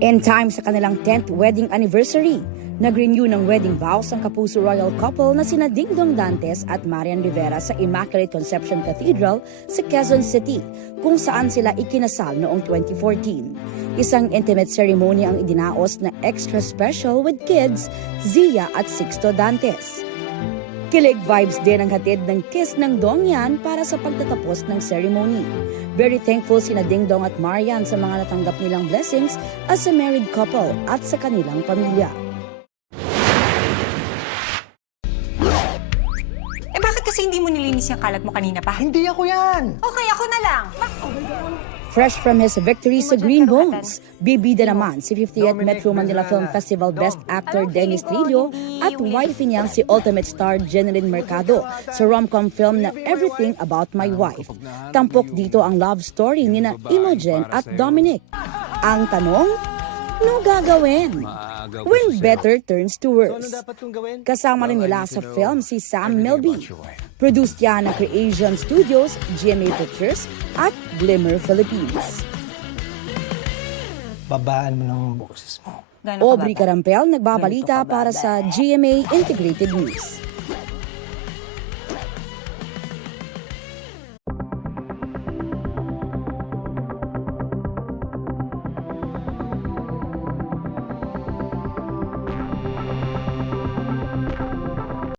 In time sa kanilang 10th wedding anniversary, nag-renew ng wedding vows ang kapuso royal couple na sina Dingdong Dantes at Marian Rivera sa Immaculate Conception Cathedral sa Quezon City, kung saan sila ikinasal noong 2014. Isang intimate ceremony ang idinaos na extra special with kids, Zia at Sixto Dantes. Kilig vibes din ang hatid ng kiss ng Dongyan para sa pagtatapos ng ceremony. Very thankful sina Dingdong at Marian sa mga natanggap nilang blessings as a married couple at sa kanilang pamilya. Bakit kasi hindi mo nilinis yung kalat mo kanina pa? Hindi ako yan! Okay, ako na lang. Fresh from his victory sa Green Bones, bibida naman si 50th Metro Manila Film Festival Best Actor Dennis Trillo at wife niyang si ultimate star Jeneline Mercado sa rom-com film na Everything About My Wife. Tampok dito ang love story ni na Imogen at Dominic. Ang tanong, ano gagawin? When better turns to worse. Kasama rin nila sa film si Sam Milby. Produced yan ng Creation Studios, GMA Pictures at Glimmer Philippines. Babaan mo ng boses mo. Aubrey Carampel nagbabalita para sa GMA Integrated News.